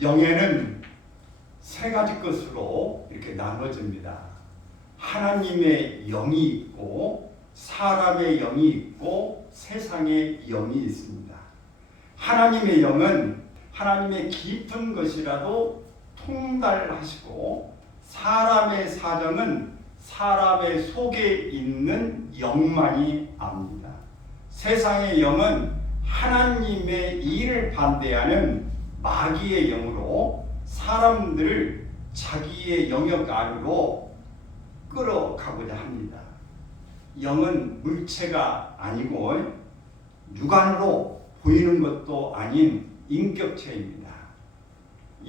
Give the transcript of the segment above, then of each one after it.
영에는 세 가지 것으로 이렇게 나눠집니다. 하나님의 영이 있고, 사람의 영이 있고, 세상의 영이 있습니다. 하나님의 영은 하나님의 깊은 것이라도 통달하시고, 사람의 사정은 사람의 속에 있는 영만이 압니다. 세상의 영은 하나님의 일을 반대하는 마귀의 영으로 사람들을 자기의 영역 안으로 끌어가고자 합니다. 영은 물체가 아니고 육안으로 보이는 것도 아닌 인격체입니다.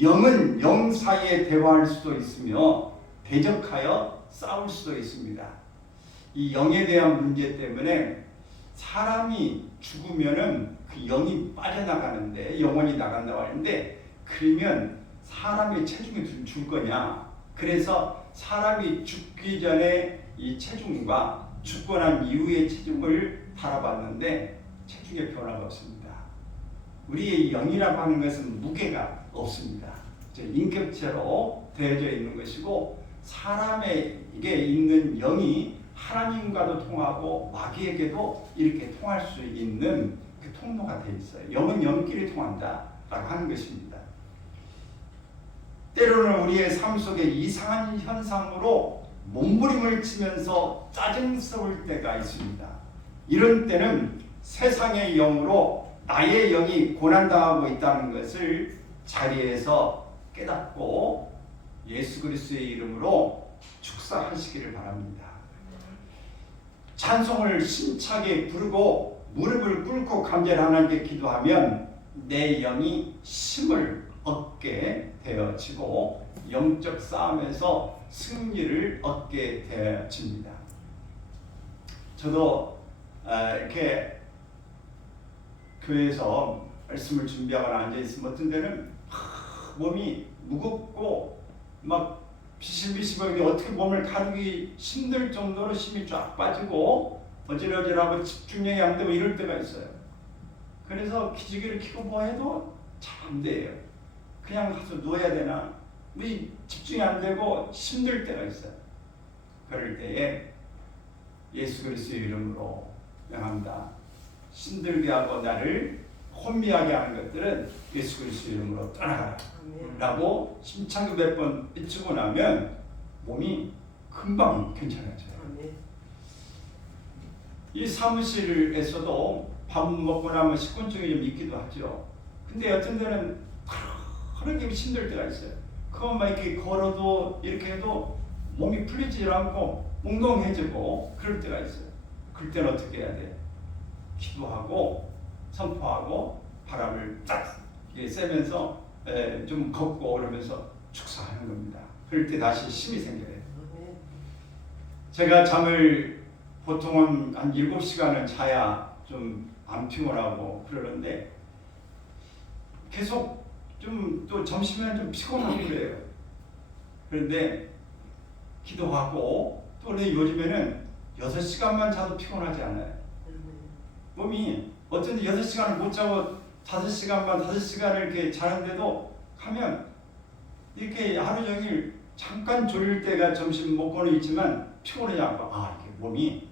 영은 영 사이에 대화할 수도 있으며 대적하여 싸울 수도 있습니다. 이 영에 대한 문제 때문에 사람이 죽으면은 그 영이 빠져나가는데, 영혼이 나간다고 하는데, 그러면 사람의 체중이 줄 거냐? 그래서 사람이 죽기 전에 이 체중과 죽고 난 이후의 체중을 달아봤는데 체중에 변화가 없습니다. 우리의 영이라고 하는 것은 무게가 없습니다. 인격체로 되어져 있는 것이고, 사람에게 있는 영이 하나님과도 통하고 마귀에게도 이렇게 통할 수 있는 그 통로가 되어 있어요. 영은 영끼리 통한다라고 하는 것입니다. 때로는 우리의 삶 속에 이상한 현상으로 몸부림을 치면서 짜증스러울 때가 있습니다. 이런 때는 세상의 영으로 나의 영이 고난당하고 있다는 것을 자리에서 깨닫고 예수 그리스도의 이름으로 축사하시기를 바랍니다. 찬송을 심차게 부르고 무릎을 꿇고 간절히 하나님께 기도하면 내 영이 힘을 얻게 되어지고 영적 싸움에서 승리를 얻게 되어집니다. 저도 이렇게 교회에서 말씀을 준비하거나 앉아있으면 어떤 때는 몸이 무겁고 막 비실비실하게 어떻게 몸을 가누기 힘들 정도로 힘이 쫙 빠지고 어지러지하고 집중력이 안 되고 이럴 때가 있어요. 그래서 기지개를 켜고 뭐 해도 잘 안 돼요. 그냥 가서 누워야 되나? 집중이 안 되고 힘들 때가 있어요. 그럴 때에 예수 그리스도의 이름으로 명합니다. 힘들게 하고 나를 혼미하게 하는 것들은 예수 그리스도의 이름으로 떠나가라 라고 심창기 몇 번 외치고 나면 몸이 금방 괜찮아져요. 이 사무실에서도 밥 먹고 나면 식곤증이 좀 있기도 하죠. 근데 어떤 데는 그렇게 힘들 때가 있어요. 그것만 이렇게 걸어도 이렇게 해도 몸이 풀리지 않고 몽롱해지고 그럴 때가 있어요. 그럴 때는 어떻게 해야 돼? 기도하고 선포하고 바람을 딱 쐬면서 좀 걷고 그러면서 축사하는 겁니다. 그럴 때 다시 힘이 생겨요. 제가 잠을 보통은 한 7시간은 자야 좀 안 피곤하고 그러는데 계속 좀 또 점심에는 좀 피곤하고 그래요. 그런데 기도하고 또 요즘에는 6시간만 자도 피곤하지 않아요. 몸이 어쩐지 6시간을 못 자고 5시간만 5시간을 이렇게 자는데도 하면 이렇게 하루 종일 잠깐 졸릴 때가 점심 먹고는 있지만 피곤하지 않고 이렇게 몸이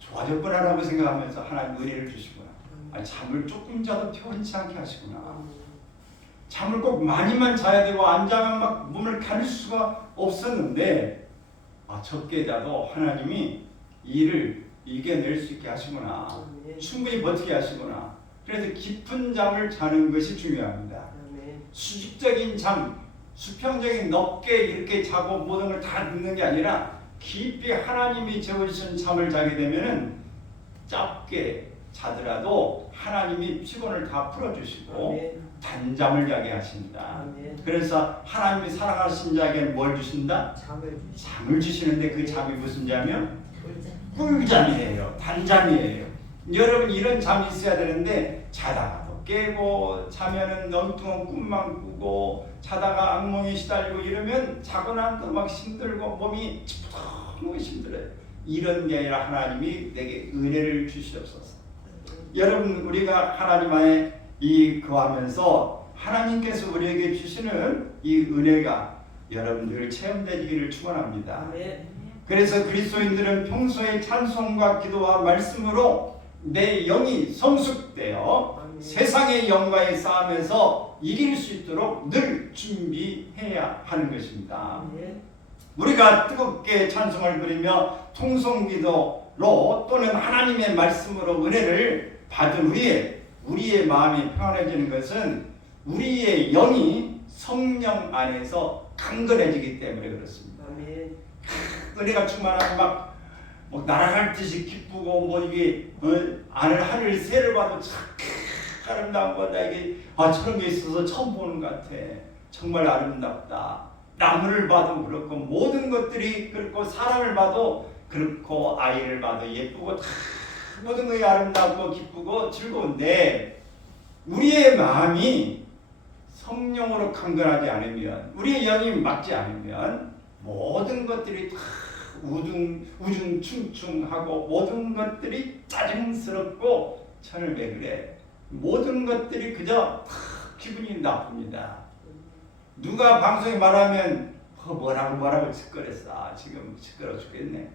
좋아졌구나라고 생각하면서 하나님 은혜를 주시구나. 잠을 조금 자도 피곤치 않게 하시구나. 잠을 꼭 많이만 자야 되고 안 자면 막 몸을 가릴 수가 없었는데 적게 자도 하나님이 일을 이겨낼 수 있게 하시구나. 충분히 버티게 하시구나. 그래서 깊은 잠을 자는 것이 중요합니다. 수직적인 잠, 수평적인 넓게 이렇게 자고 모든 걸 다 듣는 게 아니라 깊이 하나님이 재워주신 잠을 자게 되면은 짧게 자더라도 하나님이 피곤을 다 풀어주시고 단잠을 자게 하십니다. 그래서 하나님이 사랑하신 자에게는 뭘 주신다? 잠을 주시는데 그 잠이 무슨 잠이요? 꿀잠이에요. 단잠이에요. 여러분 이런 잠이 있어야 되는데 자다가도 깨고 자면은 엉뚱한 꿈만 꾸고 자다가 악몽에 시달리고 이러면 자고 나서 막 힘들고 몸이 너무 힘들어요. 이런 게 아니라 하나님이 내게 은혜를 주시옵소서. 여러분 우리가 하나님 안에 거하면서 하나님께서 우리에게 주시는 이 은혜가 여러분들 체험되기를 축원합니다. 그래서 그리스도인들은 평소에 찬송과 기도와 말씀으로 내 영이 성숙되어 세상의 영과의 싸움에서 이길 수 있도록 늘 준비해야 하는 것입니다. 우리가 뜨겁게 찬송을 부리며 통성기도로 또는 하나님의 말씀으로 은혜를 받은 후에 우리의 마음이 평안해지는 것은 우리의 영이 성령 안에서 강건해지기 때문에 그렇습니다. 은혜가 충만하면 막 날아갈 듯이 기쁘고 뭐 이게 하늘 새를 봐도 참 아름다운 거다. 이게 저런 게 있어서 처음 보는 것 같아. 정말 아름답다. 나무를 봐도 그렇고 모든 것들이 그렇고 사람을 봐도 그렇고 아이를 봐도 예쁘고 다 모든 것이 아름답고 기쁘고 즐거운데 우리의 마음이 성령으로 강건하지 않으면 우리의 영이 맞지 않으면 모든 것들이 다 우중충충하고 모든 것들이 짜증스럽고 저는 왜 그래? 모든 것들이 그저 다 기분이 나쁩니다. 누가 방송에 말하면 뭐라고 시끄럽어. 지금 시끄러워 죽겠네.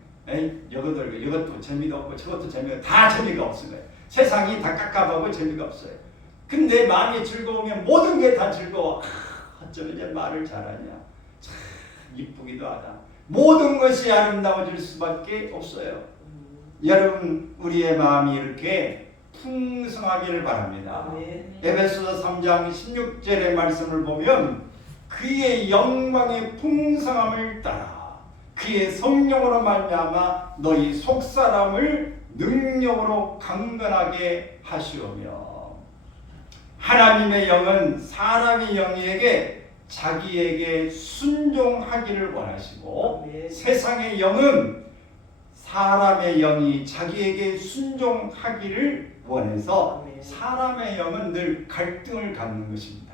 이것도 재미가 없고 저것도 다 재미가 없은 거예요. 세상이 다 깝깝하고 재미가 없어요. 근데 마음이 즐거우면 모든 게 다 즐거워. 어쩌면 이제 말을 잘하냐. 참 이쁘기도 하다. 모든 것이 아름다워질 수밖에 없어요. 여러분 우리의 마음이 이렇게 풍성하기를 바랍니다. 에베소서 3장 16절의 말씀을 보면 그의 영광의 풍성함을 따라 그의 성령으로 말미암아 너희 속사람을 능력으로 강건하게 하시오며 하나님의 영은 사람의 영에게 자기에게 순종하기를 원하시고 세상의 영은 사람의 영이 자기에게 순종하기를 원해서 사람의 영은 늘 갈등을 갖는 것입니다.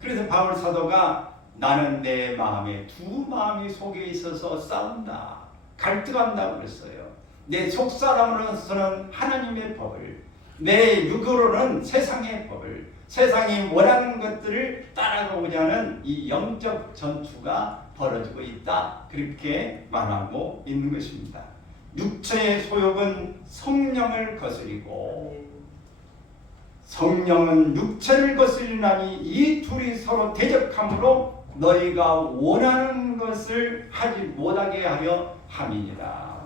그래서 바울 사도가 나는 내 마음에 두 마음이 속에 있어서 싸운다. 갈등한다고 그랬어요. 내 속사람으로서는 하나님의 법을 내 육으로는 세상의 법을 세상이 원하는 것들을 따라가고자 하는 이 영적 전투가 벌어지고 있다. 그렇게 말하고 있는 것입니다. 육체의 소욕은 성령을 거스리고 성령은 육체를 거스리나니 이 둘이 서로 대적함으로 너희가 원하는 것을 하지 못하게 하려 함이니라.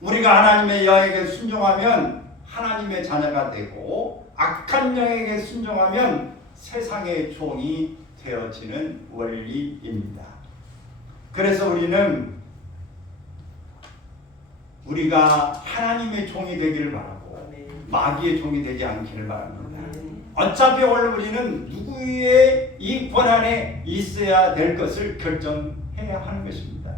우리가 하나님의 영에게 순종하면 하나님의 자녀가 되고 악한 영에게 순종하면 세상의 종이 되어지는 원리입니다. 그래서 우리가 하나님의 종이 되기를 바라고 마귀의 종이 되지 않기를 바랍니다. 어차피 원래 우리는 누구의 이 권한에 있어야 될 것을 결정해야 하는 것입니다.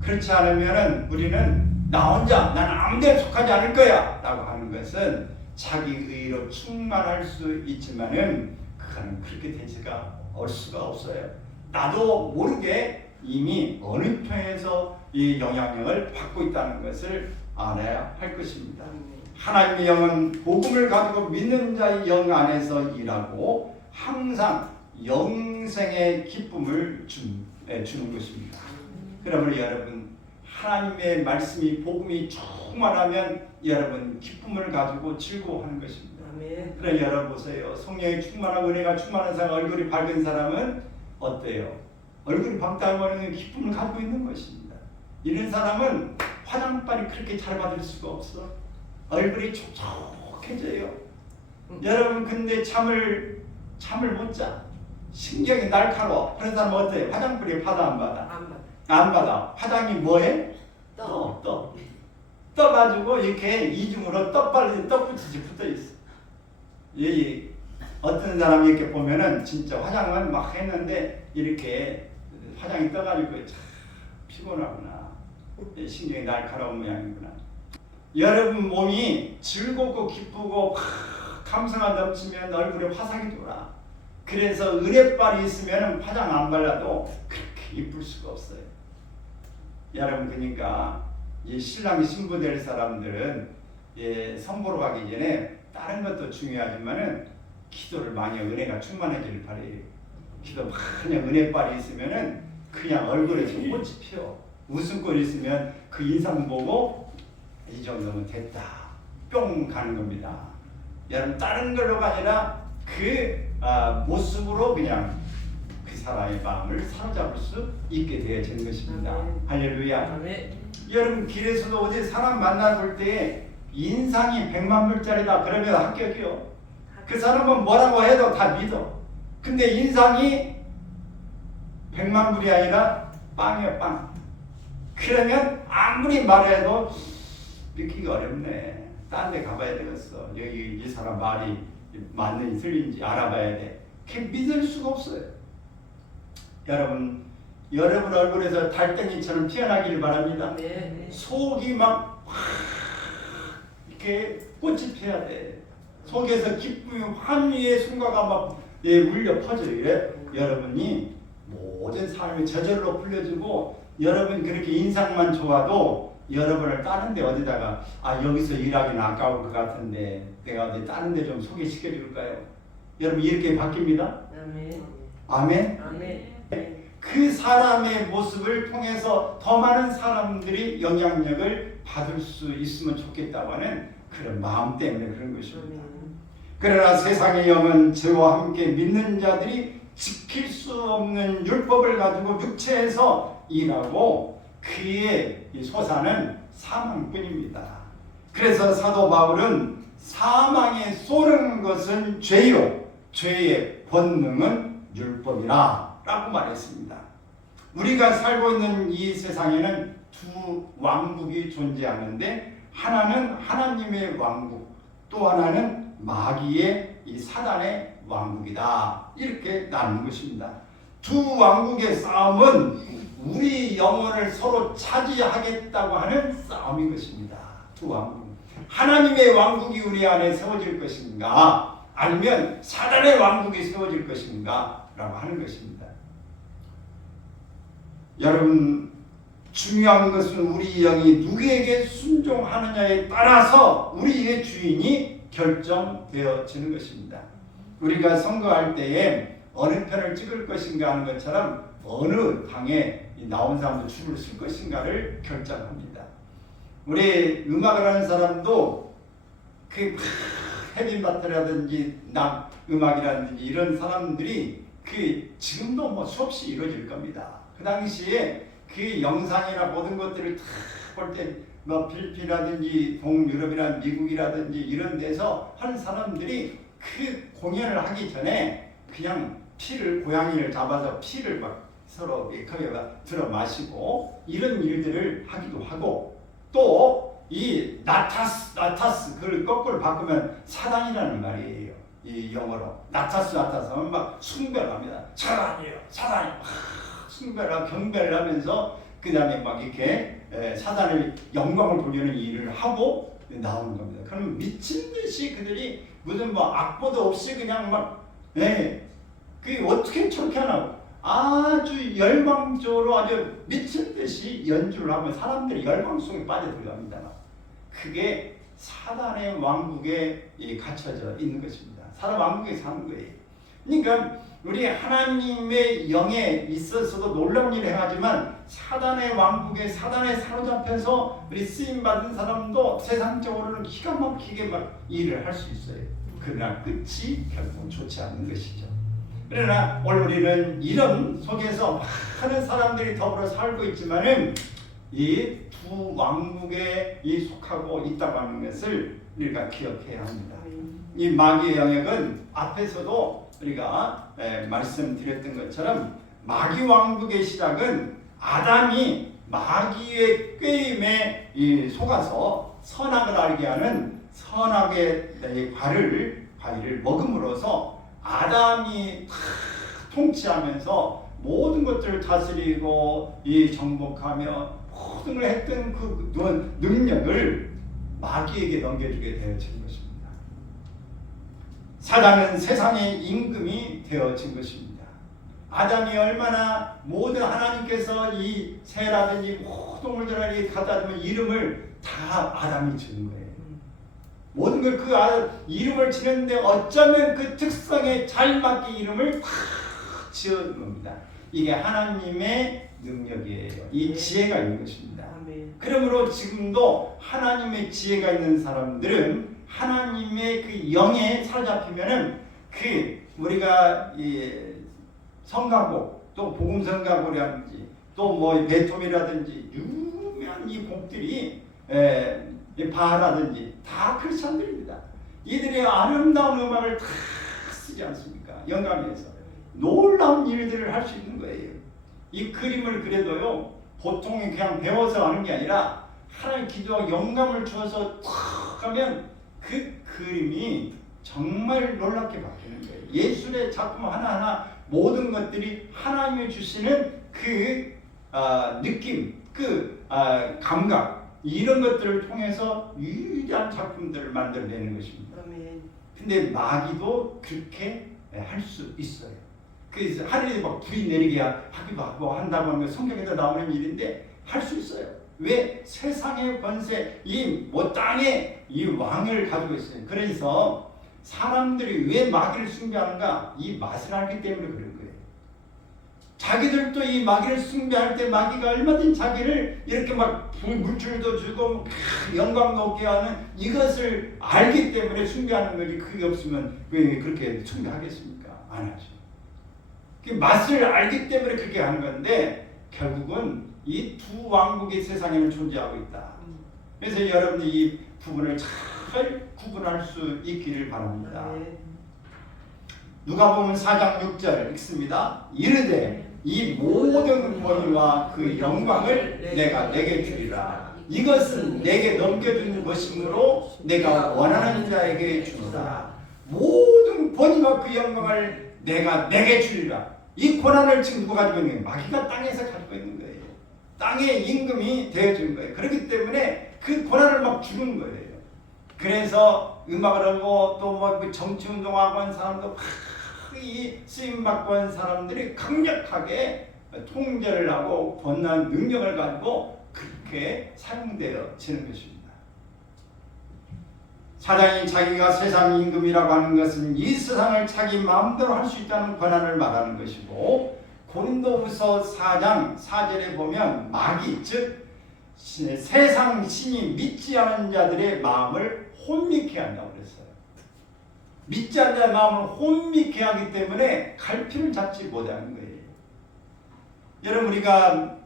그렇지 않으면 우리는 나 혼자 나는 아무 데 속하지 않을 거야 라고 하는 것은 자기 의로 충만할 수 있지만은 그거는 그렇게 되지가 올 수가 없어요. 나도 모르게 이미 어느 편에서 이 영향력을 받고 있다는 것을 알아야 할 것입니다. 하나님의 영은 복음을 가지고 믿는 자의 영 안에서 일하고 항상 영생의 기쁨을 주는 것입니다. 그러므로 여러분 하나님의 말씀이 복음이 충만하면 여러분 기쁨을 가지고 즐거워하는 것입니다. 그래 여러분 보세요. 성령이 충만하고 은혜가 충만한 사람 얼굴이 밝은 사람은 어때요? 얼굴이 밝다고 하는 기쁨을 가지고 있는 것입니다. 이런 사람은 화장빨이 그렇게 잘 받을 수가 없어. 얼굴이 촉촉해져요. 여러분 근데 잠을 못 자. 신경이 날카로워. 그런 사람은 어때요? 화장풀이 받아 안 받아? 안 받아. 화장이 뭐해? 떠가지고 이렇게 이중으로 떡붙이지 붙어있어. 이 어떤 사람이 이렇게 보면은 진짜 화장을 막 했는데 이렇게 화장이 떠가지고 참 피곤하구나. 신경이 날카로운 모양이구나. 여러분 몸이 즐겁고 기쁘고 감사가 넘치면 얼굴에 화상이 돌아. 그래서 은혜빨이 있으면 화장 안 발라도 그렇게 이쁠 수가 없어요. 여러분 그러니까 이 신랑이 신부될 사람들은 선보러 가기 전에 다른 것도 중요하지만은 기도를 많이 은혜가 충만해지길 바래요. 기도 많이 은혜빨이 있으면은 그냥 얼굴에 지금 꽃이 피어. 웃음꽃이 있으면 그 인상 보고 이 정도면 됐다. 뿅 가는 겁니다. 여러분 다른 걸로가 아니라 그 모습으로 그냥 그 사람의 마음을 사로잡을 수 있게 되어지는 것입니다. 할렐루야. 여러분 길에서도 어디 사람 만나볼 때 인상이 100만 불짜리다 그러면 합격이요. 그 사람은 뭐라고 해도 다 믿어. 근데 인상이 100만 불이 아니라 빵이야 빵. 그러면 아무리 말해도 믿기가 어렵네. 딴 데 가봐야 되겠어. 여기 이 사람 말이 맞는지 틀린지 알아봐야 돼. 그 믿을 수가 없어요. 여러분 얼굴에서 달덩이처럼 피어나기를 바랍니다. 속이 막 이렇게 꽃이 피어야 돼. 속에서 기쁨이 환희의 순가가 막 울려 퍼져요. 여러분이 모든 삶이 저절로 풀려지고 여러분 그렇게 인상만 좋아도 여러분을 다른 데 어디다가 여기서 일하기는 아까울 것 같은데 내가 어디 다른 데 좀 소개시켜 줄까요? 여러분 이렇게 바뀝니다. 아멘. 그 사람의 모습을 통해서 더 많은 사람들이 영향력을 받을 수 있으면 좋겠다고 하는 그런 마음 때문에 그런 것입니다. 그러나 세상의 영은 저와 함께 믿는 자들이 지킬 수 없는 율법을 가지고 육체에서 일하고 그의 소사는 사망뿐입니다. 그래서 사도 바울은 사망에 쏘는 것은 죄요 죄의 본능은 율법이라 라고 말했습니다. 우리가 살고 있는 이 세상에는 두 왕국이 존재하는데 하나는 하나님의 왕국 또 하나는 마귀의 이 사단의 왕국이다. 이렇게 나누는 것입니다. 두 왕국의 싸움은 우리 영혼을 서로 차지하겠다고 하는 싸움인 것입니다. 두 왕국. 하나님의 왕국이 우리 안에 세워질 것인가 아니면 사단의 왕국이 세워질 것인가 라고 하는 것입니다. 여러분 중요한 것은 우리 영이 누구에게 순종하느냐에 따라서 우리의 주인이 결정되어지는 것입니다. 우리가 선거할 때에 어느 편을 찍을 것인가 하는 것처럼 어느 당에 나온 사람도 줄을 쓸 것인가를 결정합니다. 우리 음악을 하는 사람도 그 헤비메탈이라든지 음악이라든지 이런 사람들이 그 지금도 뭐 수없이 이루어질 겁니다. 그 당시에 그 영상이나 모든 것들을 다 볼 때 뭐 필리핀이라든지 동유럽이라든지 미국이라든지 이런 데서 하는 사람들이 그 공연을 하기 전에 그냥 고양이를 잡아서 피를 막 서로 거기다 들어 마시고 이런 일들을 하기도 하고 또 이 나타스 그걸 거꾸로 바꾸면 사단이라는 말이에요. 이 영어로 나타스 하면 막 숭배합니다. 사단이에요. 숭배하고 경배를 하면서 그 다음에 막 이렇게 사단을 영광을 돌리는 일을 하고 나오는 겁니다. 그럼 미친 듯이 그들이 무슨 뭐 악보도 없이 그냥 막 그게 어떻게 저렇게 하나 아주 열광적으로 아주 미친 듯이 연주를 하면 사람들이 열광 속에 빠져들어갑니다. 그게 사단의 왕국에 갇혀져 있는 것입니다. 사단 왕국에 사는 거예요. 그러니까 우리 하나님의 영에 있어서도 놀라운 일을 하지만 사단의 왕국에 사단에 사로잡혀서 우리 쓰임받은 사람도 세상적으로는 기가 막히게 막 일을 할 수 있어요. 그러나 끝이 결국 좋지 않는 것이죠. 그러나 오늘 우리는 이런 속에서 많은 사람들이 더불어 살고 있지만은 이 두 왕국에 속하고 있다고 하는 것을 우리가 기억해야 합니다. 이 마귀의 영역은 앞에서도 우리가 말씀드렸던 것처럼 마귀 왕국의 시작은 아담이 마귀의 꾀임에 속아서 선악을 알게 하는 선악의 과일을 먹음으로써 아담이 통치하면서 모든 것들을 다스리고 정복하며 모든 걸 했던 그 능력을 마귀에게 넘겨주게 되어진 것입니다. 사단은 세상의 임금이 되어진 것입니다. 아담이 얼마나 모든 하나님께서 이 새라든지 모든 물들을 갖다 주면 이름을 다 아담이 주는 거예요. 모든 걸 그 이름을 지는데 어쩌면 그 특성에 잘 맞게 이름을 탁 지은 겁니다. 이게 하나님의 능력이에요. 이 지혜가 있는 것입니다. 그러므로 지금도 하나님의 지혜가 있는 사람들은 하나님의 그 영에 사로잡히면은 그 우리가 이 성가곡 또 복음성가곡이라든지 또 뭐 베토벤이라든지 유명한 이 곡들이 바라든지 다 크리스찬들입니다. 이들의 아름다운 음악을 다 쓰지 않습니까? 영감에서 놀라운 일들을 할 수 있는 거예요. 이 그림을 그려도요 보통 그냥 배워서 하는 게 아니라 하나님 기도하고 영감을 주어서 탁 하면 그 그림이 정말 놀랍게 바뀌는 거예요. 예술의 작품 하나하나 모든 것들이 하나님이 주시는 그 느낌, 그 감각 이런 것들을 통해서 위대한 작품들을 만들어내는 것입니다. 근데 마귀도 그렇게 할 수 있어요. 그래서 하늘에 막 불이 내리게 하기도 하고 한다고 하는 거 성경에도 나오는 일인데 할 수 있어요. 왜? 세상의 권세, 이 땅에 이 왕을 가지고 있어요. 그래서 사람들이 왜 마귀를 숭배하는가? 이 맛을 알기 때문에 그런 거예요. 자기들도 이 마귀를 숭배할 때 마귀가 얼마든지 자기를 이렇게 막 물줄도 주고 영광도 얻게 하는 이것을 알기 때문에 숭배하는 거지. 그게 없으면 왜 그렇게 숭배하겠습니까? 안 하죠. 그 맛을 알기 때문에 그렇게 하는 건데 결국은 이 두 왕국이 세상에는 존재하고 있다. 그래서 여러분들 이 부분을 잘 구분할 수 있기를 바랍니다. 누가복음 4장 6절 읽습니다. 이르되 이 모든 권위와 그 영광을 내가 내게 주리라. 이것은 내게 넘겨준 것이므로 내가 원하는 자에게 주노라. 모든 권위와 그 영광을 내가 내게 주리라. 이 권한을 지금 누가 가지고 있는 거예요? 마귀가 땅에서 가지고 있는 거예요. 땅의 임금이 되어준 거예요. 그렇기 때문에 그 권한을 막 주는 거예요. 그래서 음악을 하고 또 뭐 정치운동하고 한 사람도 이 쓰임받고 한 사람들이 강력하게 통제를 하고 권한 능력을 가지고 그렇게 사용되어지는 것입니다. 사단이 자기가 세상 임금이라고 하는 것은 이 세상을 자기 마음대로 할 수 있다는 권한을 말하는 것이고 고린도후서 4장 4절에 보면 마귀 즉 세상 신이 믿지 않은 자들의 마음을 혼미케 한다고 그랬어요. 믿지 않는 자의 마음을 혼미케 하기 때문에 갈피를 잡지 못하는 거예요. 여러분 우리가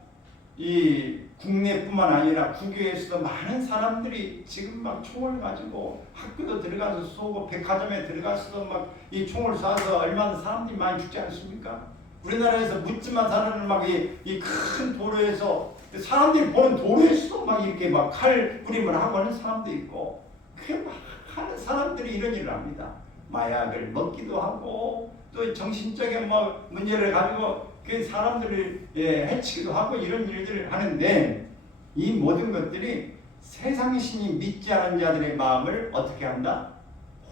이 국내뿐만 아니라 국외에서도 많은 사람들이 지금 막 총을 가지고 학교도 들어가서 쏘고 백화점에 들어가서도 막 이 총을 쏴서 얼마나 사람들이 많이 죽지 않습니까? 우리나라에서 묻지마 사람을 막 이 큰 도로에서 사람들이 보는 도로에서도 막 이렇게 막 칼부림을 하고 하는 사람도 있고 그게 막 하는 사람들이 이런 일을 합니다. 마약을 먹기도 하고 또 정신적인 뭐 문제를 가지고 그 사람들을 해치기도 하고 이런 일들을 하는데 이 모든 것들이 세상 신이 믿지 않은 자들의 마음을 어떻게 한다?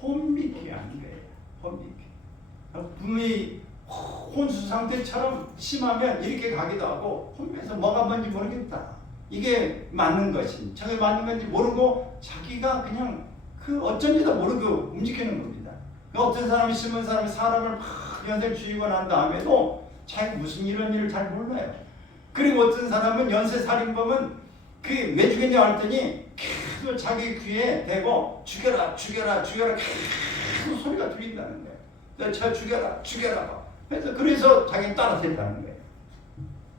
혼미케 하는 거예요. 혼미케. 분명히 혼수 상태처럼 심하면 이렇게 가기도 하고 혼미해서 뭐가 뭔지 모르겠다. 이게 맞는 것인지 저게 맞는 건지 모르고 자기가 그냥 그 어쩐지도 모르고 움직이는 겁니다. 어떤 사람이 심은 사람이 사람을 막 연쇄 죽이고 난 다음에도 자기가 무슨 이런 일을 잘 몰라요. 그리고 어떤 사람은 연쇄살인범은 그 왜 죽였냐 했더니 계속 자기 귀에 대고 죽여라 죽여라 죽여라 계속 소리가 들린다는 거예요. 저 죽여라 죽여라. 그래서 자기는 따라서 했다는 거예요.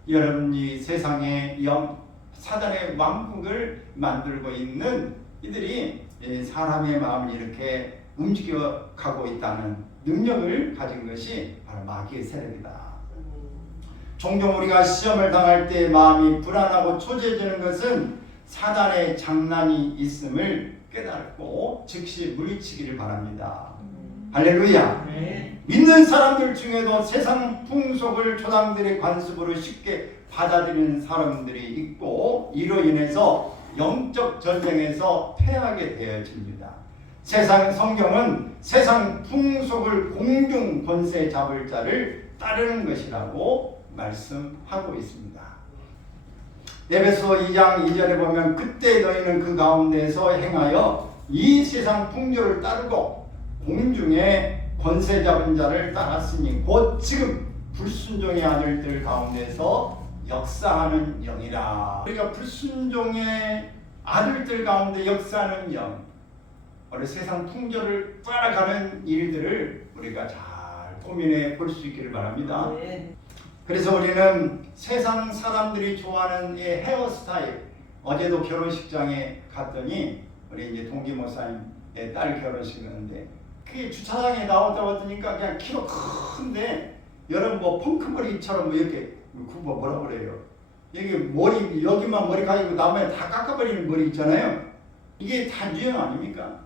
여러분이 세상에 사단의 왕국을 만들고 있는 이들이 사람의 마음을 이렇게 움직여 가고 있다는 능력을 가진 것이 바로 마귀의 세력이다. 종종 우리가 시험을 당할 때 마음이 불안하고 초조해지는 것은 사단의 장난이 있음을 깨닫고 즉시 물리치기를 바랍니다. 할렐루야. 믿는 사람들 중에도 세상 풍속을 조상들의 관습으로 쉽게 받아들이는 사람들이 있고 이로 인해서 영적 전쟁에서 패하게 되어집니다. 세상 성경은 세상 풍속을 공중 권세 잡을 자를 따르는 것이라고 말씀하고 있습니다. 에베소 2장 2절에 보면 그때 너희는 그 가운데서 행하여 이 세상 풍조를 따르고 공중에 권세 잡은 자를 따랐으니 곧 지금 불순종의 아들들 가운데서 역사하는 영이라. 우리가 불순종의 아들들 가운데 역사하는 영, 우리 세상 풍조를 따라가는 일들을 우리가 잘 고민해 볼 수 있기를 바랍니다. 그래서 우리는 세상 사람들이 좋아하는 이 헤어스타일, 어제도 결혼식장에 갔더니 우리 이제 동기 목사님의 딸 결혼식이었는데 그게 주차장에 나오다 보니까 그냥 키로 큰데 여러분 뭐 펑크머리처럼 뭐 이렇게 그거 뭐라 그래요? 여기 머리 여기만 머리 가지고 나머지 다 깎아버리는 머리 있잖아요. 이게 다 유행 아닙니까?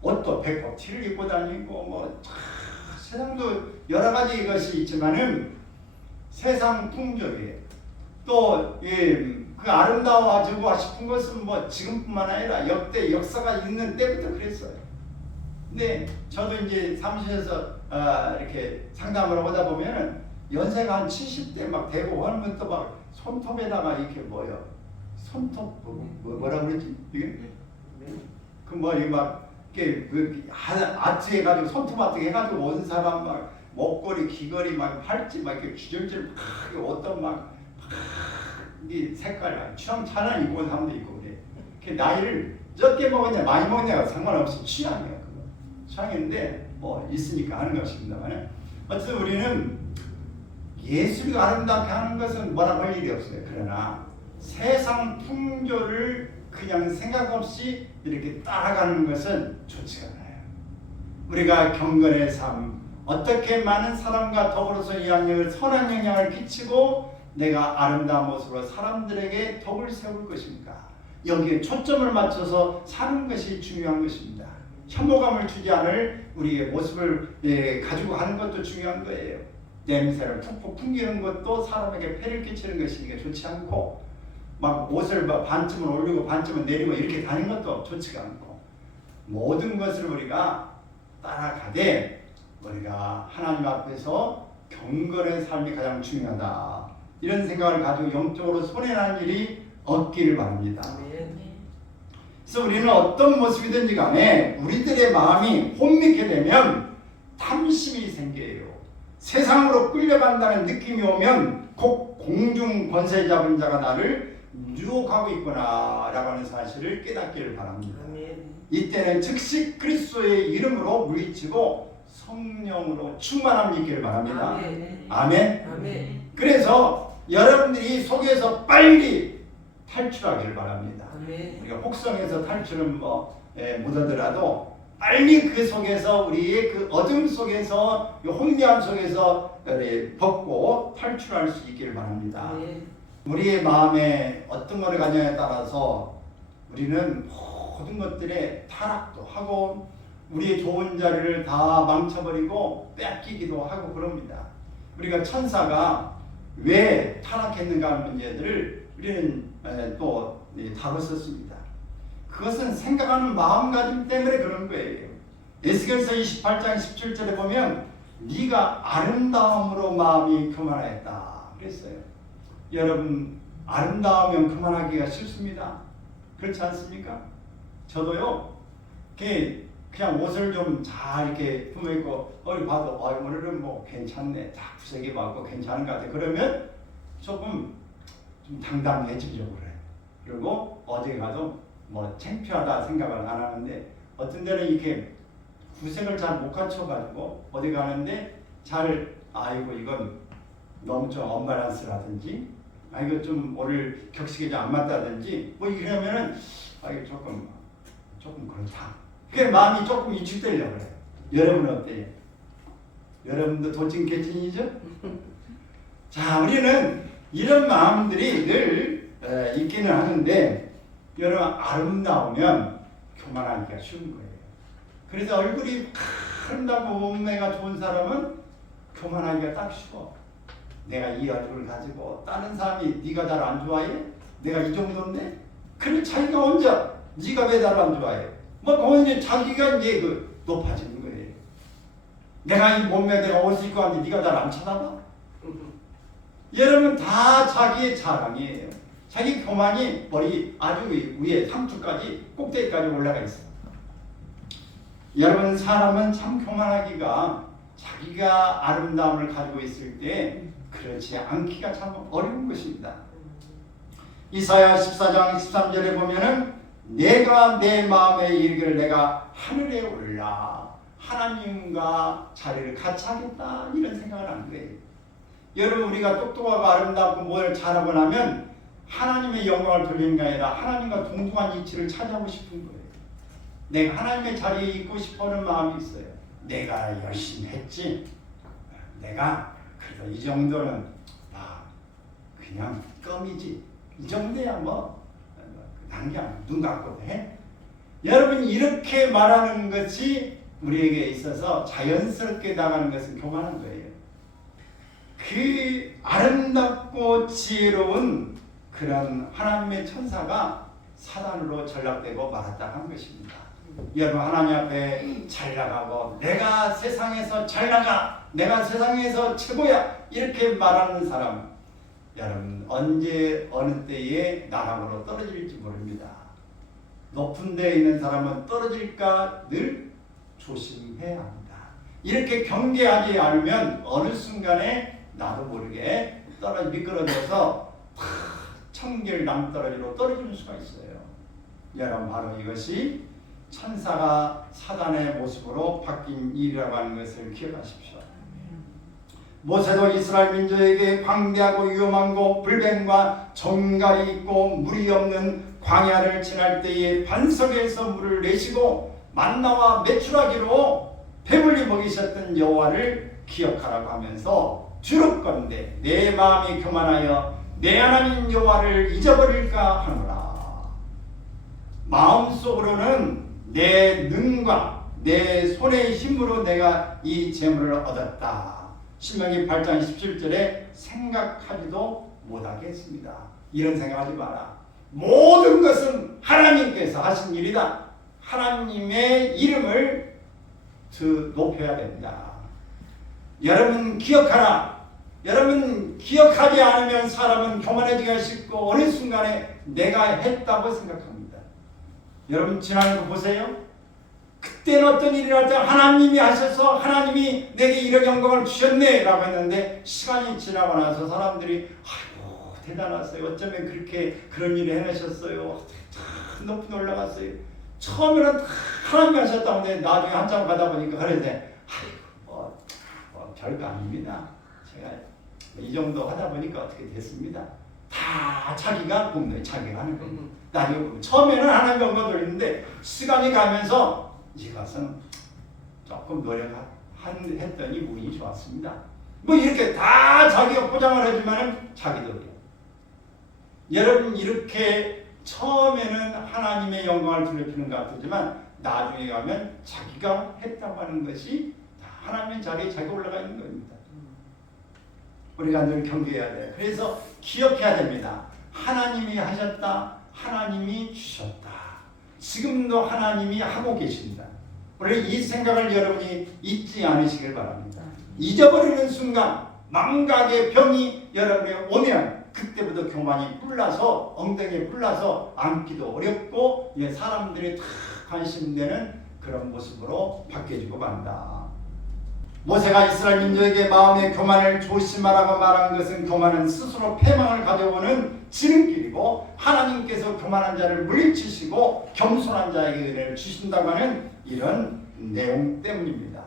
옷도 배꼽 티를 입고 다니고 뭐 세상도 여러 가지 것이 있지만은 세상 풍조에 또 그 아름다워지고 싶은 것은 뭐 지금뿐만 아니라 역대 역사가 있는 때부터 그랬어요. 근데 저도 이제 사무실에서 이렇게 상담을 하다 보면은 연세가 한 70대 막 되고 하면 또 막 손톱에다가 이렇게 뭐요? 손톱 뭐라 그러지? 이게 그 뭐 이 막 이렇게 그 아트 해가지고 손톱 아트 해가지고 온 사람 막 목걸이, 귀걸이 막 팔찌 막 이렇게 주절주절 막 어떤 막 이 색깔 취향 차라리 입고 온 사람도 있고 그래. 그 나이를 적게 먹었냐 많이 먹냐가 상관없이 취향이야 그거. 취향인데 뭐 있으니까 하는 것입니다만 어쨌든 우리는 예술이 아름답게 하는 것은 뭐라고 할 일이 없어요. 그러나 세상 풍조를 그냥 생각 없이 이렇게 따라가는 것은 좋지가 않아요. 우리가 경건의 삶, 어떻게 많은 사람과 더불어서 이 영역을 선한 영향을 끼치고 내가 아름다운 모습으로 사람들에게 덕을 세울 것입니까? 여기에 초점을 맞춰서 사는 것이 중요한 것입니다. 혐오감을 주지 않을 우리의 모습을 가지고 가는 것도 중요한 거예요. 냄새를 푹푹 풍기는 것도 사람에게 폐를 끼치는 것이니까 좋지 않고 막 옷을 반쯤은 올리고 반쯤은 내리고 이렇게 다니는 것도 좋지가 않고 모든 것을 우리가 따라가되 우리가 하나님 앞에서 경건의 삶이 가장 중요하다. 이런 생각을 가지고 영적으로 손해나는 일이 없기를 바랍니다. 그래서 우리는 어떤 모습이든지 간에 우리들의 마음이 혼미케 되면 탐심이 생겨요. 세상으로 끌려간다는 느낌이 오면 곧 공중 권세 잡은 자가 나를 유혹하고 있구나 라고 하는 사실을 깨닫기를 바랍니다. 이때는 즉시 그리스도의 이름으로 물리치고 성령으로 충만함이 있기를 바랍니다. 아멘. 그래서 여러분들이 속에서 빨리 탈출하기를 바랍니다. 우리가 혹성에서 탈출은 못하더라도 빨리 그 속에서 우리의 그 어둠 속에서 혼미함 속에서 벗고 탈출할 수 있기를 바랍니다. 우리의 마음에 어떤 것을 가냐에 따라서 우리는 모든 것들에 타락도 하고 우리의 좋은 자리를 다 망쳐버리고 뺏기기도 하고 그럽니다. 우리가 천사가 왜 타락했는가 하는 문제들을 우리는 또 다뤘었습니다. 그것은 생각하는 마음가짐 때문에 그런 거예요. 에스겔서 28장 17절에 보면 네가 아름다움으로 마음이 교만하였다 그랬어요. 여러분 아름다우면 그만하기가 쉽습니다. 그렇지 않습니까? 저도요 그냥 옷을 좀 잘 이렇게 품어입고 어디 봐도 오늘은 뭐 괜찮네 딱 구색이 맞고 괜찮은 것 같아. 그러면 조금 좀 당당해지려고 그래요. 그리고 어디 가도 뭐 창피하다 생각을 안 하는데 어떤 데는 이렇게 구색을 잘 못 갖춰가지고 어디 가는데 아이고 이건 너무 좀 언밸런스라든지 이거 좀 오늘 격식이 좀 안 맞다든지 뭐 이러면은 이거 조금 그렇다. 그 마음이 조금 위축되려고 그래요. 여러분은 어때요? 여러분도 도찐 개찐이죠? 자, 우리는 이런 마음들이 늘 있기는 하는데 여러분 아름다우면 교만하기가 쉬운 거예요. 그래서 얼굴이 아름다고 몸매가 좋은 사람은 교만하기가 딱 쉬워. 내가 이 얼굴을 가지고 다른 사람이 네가 나를 안 좋아해? 내가 이 정도인데? 그래 자기가 혼자 네가 왜 나를 안 좋아해? 그건 이제 자기가 이제 높아지는 거예요. 내가 이 몸매 내가 옷을 입고 왔는데 네가 나를 안 쳐다봐? 여러분 다 자기의 자랑이에요. 자기 교만이 머리 아주 위에 상투까지 꼭대기까지 올라가 있어. 여러분, 사람은 참 교만하기가 자기가 아름다움을 가지고 있을 때 그렇지 않기가 참 어려운 것입니다. 이사야 14장 13절에 보면은 내가 내 마음에 이르기를 내가 하늘에 올라 하나님과 자리를 같이 하겠다, 이런 생각을 한 거예요. 여러분, 우리가 똑똑하고 아름답고 뭘 잘하고 나면 하나님의 영광을 돌리는 게 아니라 하나님과 동등한 위치를 차지하고 싶은 거예요. 내가 하나님의 자리에 있고 싶어하는 마음이 있어요. 내가 열심히 했지, 내가 그래도 이 정도는 그냥 껌이지, 이 정도야 난 그냥 눈 감고 해. 여러분, 이렇게 말하는 것이 우리에게 있어서 자연스럽게 나가는 것은 교만한 거예요. 그 아름답고 지혜로운 그런 하나님의 천사가 사단으로 전락되고 말았다 한 것입니다. 여러분, 하나님 앞에 잘 나가고 내가 세상에서 잘 나가, 내가 세상에서 최고야, 이렇게 말하는 사람, 여러분, 언제 어느 때에 나락으로 떨어질지 모릅니다. 높은 데에 있는 사람은 떨어질까 늘 조심해야 합니다. 이렇게 경계하지 않으면 어느 순간에 나도 모르게 미끄러져서 청결 낭떠러지로 떨어지는 수가 있어요. 여러분, 바로 이것이 천사가 사단의 모습으로 바뀐 일이라고 하는 것을 기억하십시오. 모세도 이스라엘 민족에게 광대하고 위험한 곳, 불뱀과 정갈이 있고 물이 없는 광야를 지날 때에 반석에서 물을 내시고 만나와 메추라기로 배불리 먹이셨던 여호와를 기억하라고 하면서 주룩건대 내 마음이 교만하여 내 하나님 여호와를 잊어버릴까 하노라. 마음속으로는 내 능과 내 손의 힘으로 내가 이 재물을 얻었다. 신명기 8장 17절에 생각하지도 못하게 했습니다. 이런 생각하지 마라. 모든 것은 하나님께서 하신 일이다. 하나님의 이름을 높여야 됩니다. 여러분, 기억하라. 여러분, 기억하지 않으면 사람은 교만해지기가 쉽고 어느 순간에 내가 했다고 생각합니다. 여러분, 지난 거 보세요. 그때는 어떤 일이 날 때 하나님이 하셔서 하나님이 내게 이런 영광을 주셨네 라고 했는데, 시간이 지나고 나서 사람들이 아이고 대단하세요, 어쩌면 그렇게 그런 일을 해내셨어요, 참 높이 올라갔어요. 처음에는 하나님이 하셨다는데 나중에 한참 가다 보니까 그러는데 아이고 별거 아닙니다. 제가 이 정도 하다 보니까 어떻게 됐습니다. 다 자기가 공로에 자기가 하는 겁니다. 나중에 처음에는 하나님 영광 돌리는데 시간이 가면서 이것은 조금 노력했더니 운이 좋았습니다. 이렇게 다 자기가 포장을 해주면 자기도 그래요. 여러분, 이렇게 처음에는 하나님의 영광을 드러내는 것 같지만 나중에 가면 자기가 했다고 하는 것이 다 하나님의 자리에 자기가 올라가 있는 겁니다. 우리가 늘 경계해야 돼요. 그래서 기억해야 됩니다. 하나님이 하셨다, 하나님이 주셨다. 지금도 하나님이 하고 계십니다. 원래 이 생각을 여러분이 잊지 않으시길 바랍니다. 잊어버리는 순간 망각의 병이 여러분에 오면 그때부터 교만이 뿔나서 엉덩이에 뿔나서 앉기도 어렵고 사람들이 다 관심되는 그런 모습으로 바뀌어지고 만다. 모세가 이스라엘 민족에게 마음의 교만을 조심하라고 말한 것은 교만은 스스로 패망을 가져오는 지름길이고 하나님께서 교만한 자를 물리치시고 겸손한 자에게 은혜를 주신다고 하는 이런 내용 때문입니다.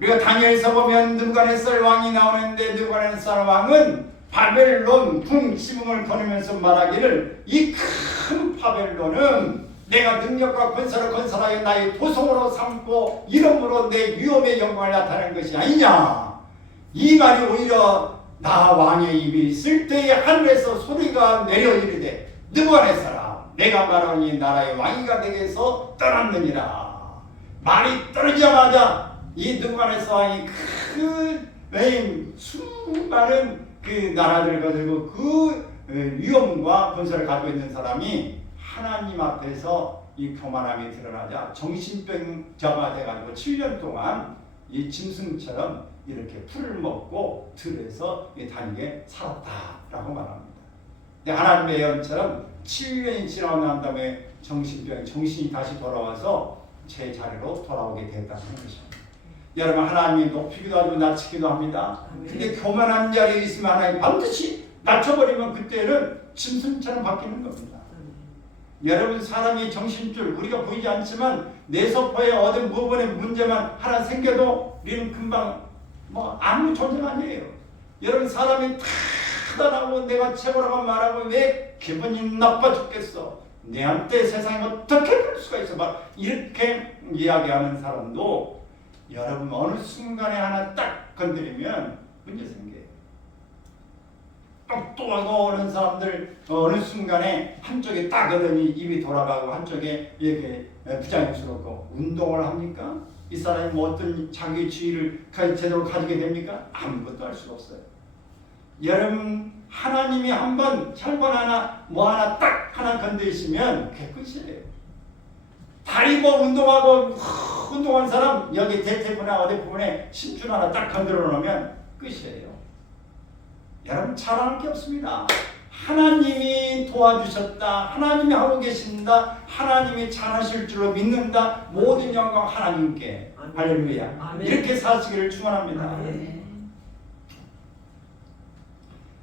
우리가 다니엘서 보면 느부갓네살 왕이 나오는데 느부갓네살 왕은 바벨론 궁 지붕을 거니면서 말하기를 이 큰 바벨론은 내가 능력과 권세를 건설하여 나의 도성으로 삼고 이름으로 내 위엄의 영광을 나타내는 것이 아니냐. 이 말이 오히려 나 왕의 입이 있을 때에 하늘에서 소리가 내려 이르되 느부갓네살아 내가 말하니 나라의 왕위가 내게서 떠났느니라. 말이 떨어지자마자 이 느부갓네살 왕이 큰 수많은 그 나라들을 가지고 그 위엄과 권세를 가지고 있는 사람이 하나님 앞에서 이 교만함이 드러나자 정신병자가 돼가지고 7년 동안 이 짐승처럼 이렇게 풀을 먹고 들에서 다니게 살았다라고 말합니다. 근데 하나님의 예언처럼 7년이 지나고 난 다음에 정신이 다시 돌아와서 제 자리로 돌아오게 됐다는 것입니다. 여러분, 하나님이 높이기도 하고 낮추기도 합니다. 근데 교만한 자리에 있으면 하나님 반드시 낮춰버리면 그때는 짐승처럼 바뀌는 겁니다. 여러분, 사람이 정신줄 우리가 보이지 않지만 뇌세포에 얻은 부분의 문제만 하나 생겨도 우리는 금방 아무 존재가 아니에요. 여러분, 사람이 타다라고 내가 최고라고 말하고 왜 기분이 나빠 죽겠어, 내한테 세상에 어떻게 볼 수가 있어, 막 이렇게 이야기하는 사람도 여러분 어느 순간에 하나 딱 건드리면 문제 생겨요. 똑똑하고 오는 사람들 어느 순간에 한쪽에 딱 그러니 입이 돌아가고 한쪽에 이렇게 부자연스럽고 운동을 합니까? 이 사람이 뭐 어떤 자기 주의를 제대로 가지게 됩니까? 아무것도 할 수가 없어요. 여러분, 하나님이 한번 혈관 하나 하나 딱 하나 건드리시면 그게 끝이에요. 다리 운동하고 운동한 사람 여기 대퇴부나 어디 부분에 심줄 하나 딱 건드려 놓으면 끝이에요. 여러분, 잘할 게 없습니다. 하나님이 도와주셨다, 하나님이 하고 계신다, 하나님이 잘하실 줄로 믿는다, 모든 영광 하나님께. 할렐루야. 이렇게 사시기를 축원합니다.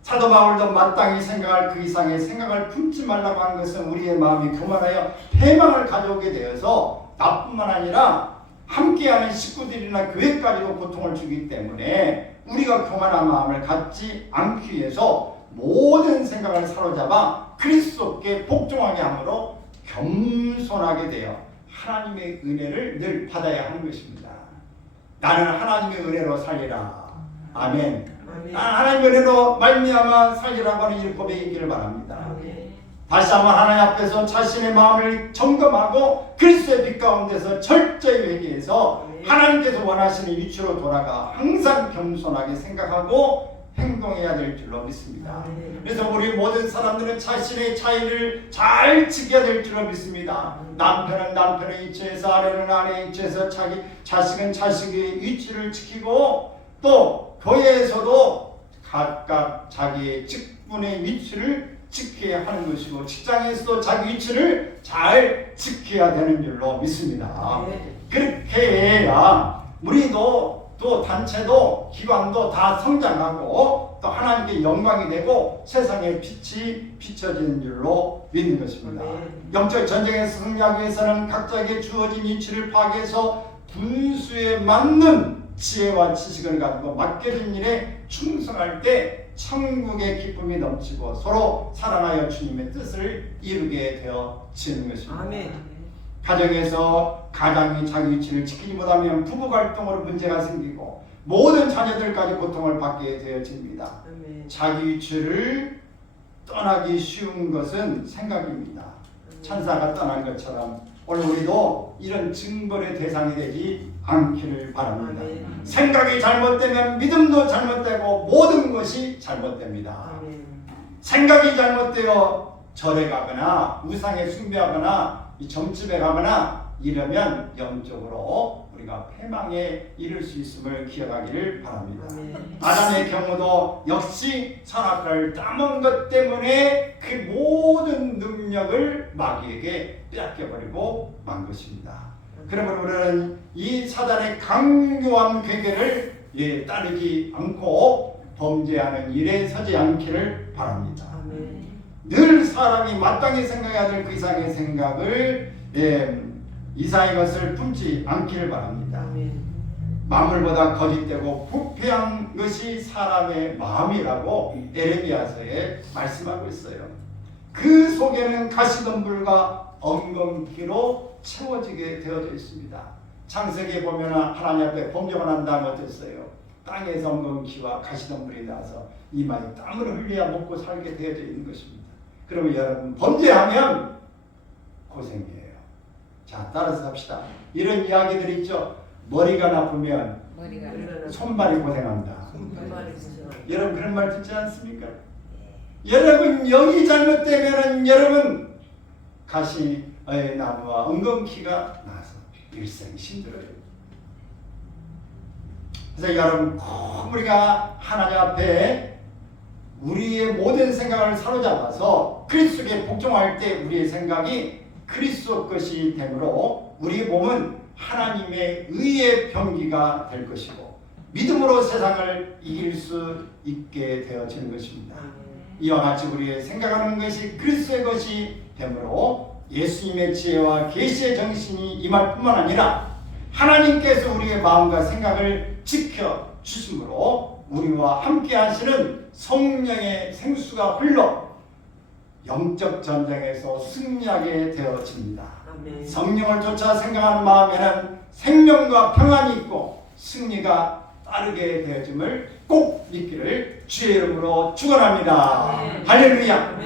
사도 바울도 마땅히 생각할 그 이상의 생각을 품지 말라고 한 것은 우리의 마음이 교만하여 패망을 가져오게 되어서 나뿐만 아니라 함께하는 식구들이나 교회까지도 고통을 주기 때문에 우리가 교만한 마음을 갖지 않기 위해서 모든 생각을 사로잡아 그리스도께 복종하게 함으로 겸손하게 되어 하나님의 은혜를 늘 받아야 하는 것입니다. 나는 하나님의 은혜로 살리라. 아멘. 하나님의 은혜로 말미암아 살리라고 하는 이 고백이기를 바랍니다. 다시 한번 하나님 앞에서 자신의 마음을 점검하고 그리스도의 빛 가운데서 철저히 회개해서 하나님께서 원하시는 위치로 돌아가 항상 겸손하게 생각하고 행동해야 될 줄로 믿습니다. 그래서 우리 모든 사람들은 자신의 차이를 잘 지켜야 될 줄로 믿습니다. 남편은 남편의 위치에서, 아내는 아내의 위치에서, 자식은 자식의 위치를 지키고, 또 교회에서도 각각 자기의 직분의 위치를 지켜야 하는 것이고, 직장에서도 자기 위치를 잘 지켜야 되는 줄로 믿습니다. 그렇게 해야 우리도 또 단체도 기관도 다 성장하고 또 하나님께 영광이 되고 세상에 빛이 비춰지는 줄로 믿는 것입니다. 영적 전쟁에서 승리하기 위해서는 각자에게 주어진 위치를 파악해서 분수에 맞는 지혜와 지식을 가지고 맡겨진 일에 충성할 때 천국의 기쁨이 넘치고 서로 사랑하여 주님의 뜻을 이루게 되어지는 것입니다. 아멘. 가정에서 가장이 자기 위치를 지키지 못하면 부부 갈등으로 문제가 생기고 모든 자녀들까지 고통을 받게 되어집니다. 자기 위치를 떠나기 쉬운 것은 생각입니다. 천사가 떠난 것처럼 오늘 우리도 이런 징벌의 대상이 되지 않기를 바랍니다. 생각이 잘못되면 믿음도 잘못되고 모든 것이 잘못됩니다. 생각이 잘못되어 절에 가거나 우상에 숭배하거나 이 점집에 가거나 이러면 영적으로 우리가 패망에 이를 수 있음을 기억하기를 바랍니다. 아담의 경우도 역시 선악과를 따먹은 것 때문에 그 모든 능력을 마귀에게 빼앗겨버리고 만 것입니다. 그러므로 우리는 이 사단의 강요한 괴계를 따르지 않고 범죄하는 일에 서지 않기를 바랍니다. 늘 사람이 마땅히 생각해야 될 그 이상의 생각을 이상의 것을 품지 않기를 바랍니다. 만물보다 거짓되고 부패한 것이 사람의 마음이라고 에레미야서에 말씀하고 있어요. 그 속에는 가시덤불과 엉겅퀴로 채워지게 되어져 있습니다. 창세기에 보면 하나님 앞에 범죄가 난 다음에 어땠어요? 땅에서 엉겅퀴와 가시덤불이 나서 이마에 땀을 흘려야 먹고 살게 되어져 있는 것입니다. 그러면 여러분, 범죄하면 고생이에요. 자, 따라서 합시다. 이런 이야기들 있죠. 머리가 나쁘면 손발이 고생한다. 여러분 그런 말 듣지 않습니까? 여러분 영이 잘못되면 여러분 가시 나무와 엉겅퀴가 나서 일생이 힘들어요. 그래서 여러분 꼭 우리가 하나님 앞에 우리의 모든 생각을 사로잡아서 그리스도께 복종할 때 우리의 생각이 그리스도 것이 되므로 우리 몸은 하나님의 의의 병기가 될 것이고 믿음으로 세상을 이길 수 있게 되어지는 것입니다. 이와 같이 우리의 생각하는 것이 그리스도의 것이 되므로 예수님의 지혜와 계시의 정신이 임할 뿐만 아니라 하나님께서 우리의 마음과 생각을 지켜주심으로 우리와 함께 하시는 성령의 생수가 흘러 영적 전쟁에서 승리하게 되어집니다. 성령을 쫓아 생각하는 마음에는 생명과 평안이 있고 승리가 따르게 되어짐을 꼭 믿기를 주의 이름으로 축원합니다. 할렐루야.